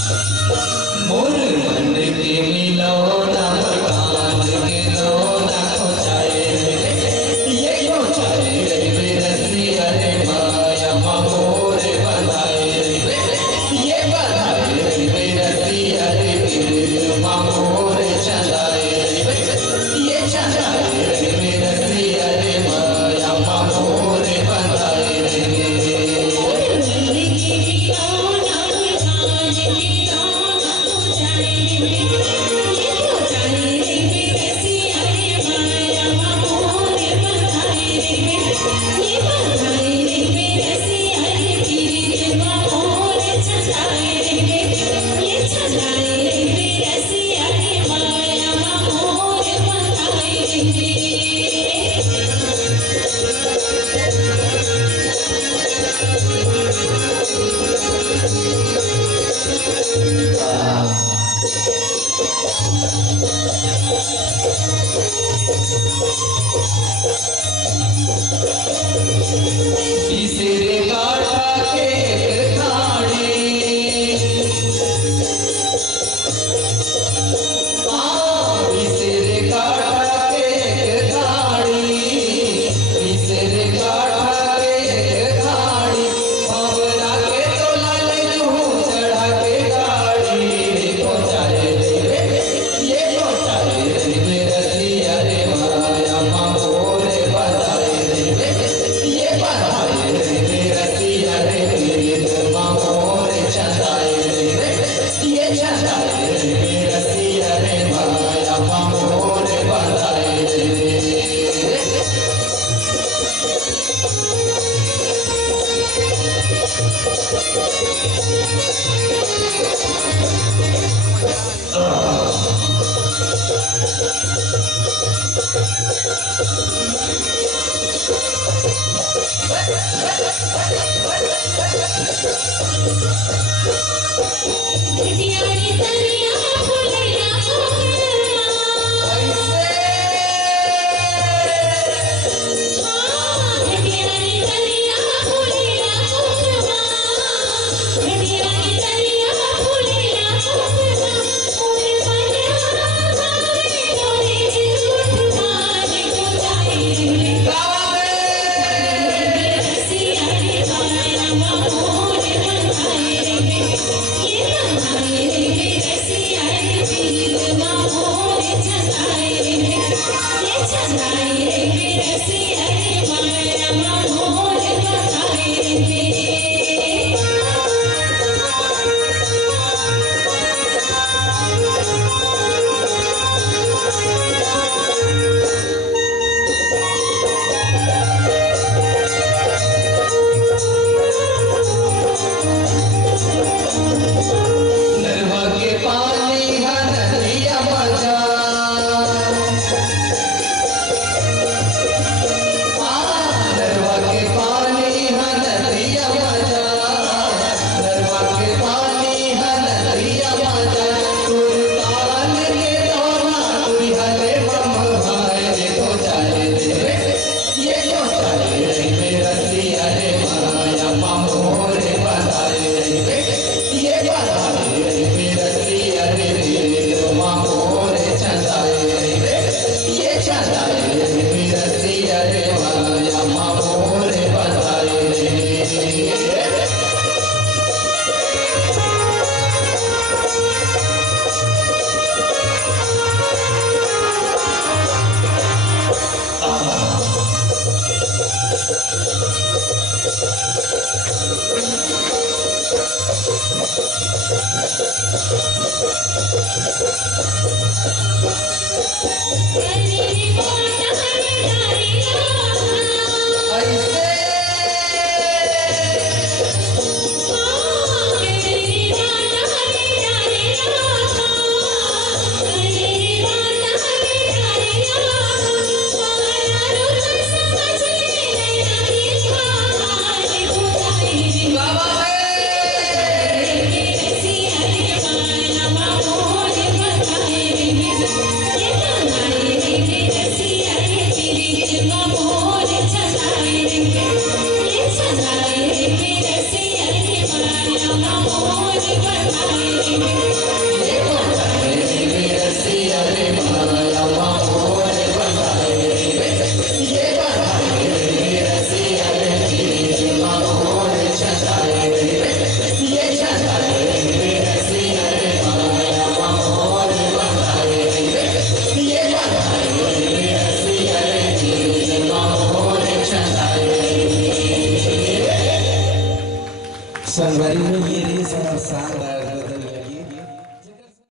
मोर मन के मिलो ना मकान के लो ना खोचाए ये खोचाए रे बिरसी अरे माया मोर बंधाए ये बंधाए रे बिरसी अरे बिर मोर चंदाए ये चंदाए रे बिरसी अरे माया मोर बंधाए तीसरे काटा के खाड़ी तीसरे काटा के खाड़ी तीसरे काटा के खाड़ी भावना के तो लाल तू चढ़ा के गाड़ी पहुंचाए ये पहुंचाए मेरा सिया रे माया मोर बताए ये बताए मेरा सिया रे मोर चंदाए ये चंदाए मेरा सिया रे माया मोर बताए ऐसे